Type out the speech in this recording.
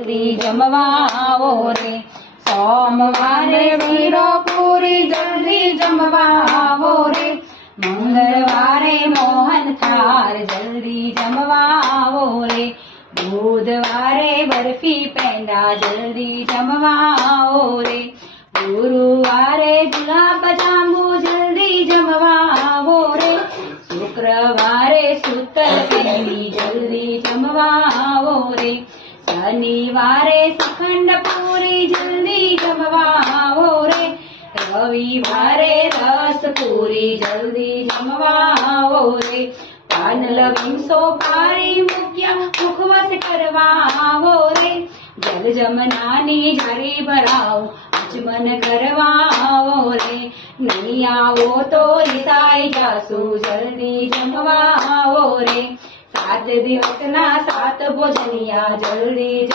જલ્દી જમવા આવો રે. સોમવારે શીરો પૂરી જલ્દી જમવા આવો રે. મંગળવારે મોહન થાળ જલ્દી જમવા આવો રે. બુધવારે બરફી પેંડા જલ્દી જમવા આવો રે. ગુરુવારે ગુલાબ જાંબુ જલ્દી જમવા આવો રે. શુક્રવારે સૂતર પેંડી જલ્દી જમવા આવો રે. શનિવારે શ્રીખંડ પૂરી જલ્દી જમવા આવો રે. રવિવારે રસ પૂરી જલ્દી જમવા આવો રે. પાન લવિંગ સોપારી મૂક્યા મુખવાસ કરવા આવો રે. જલ જમનાની જારી ભરાવો આચમન કરવા આવો રે. નહીં આવો તો રિસાઈ જાસુ જલ્દી જમવા આવો રે. 7 દિવસના 7 ભોજનિયા જલ્દી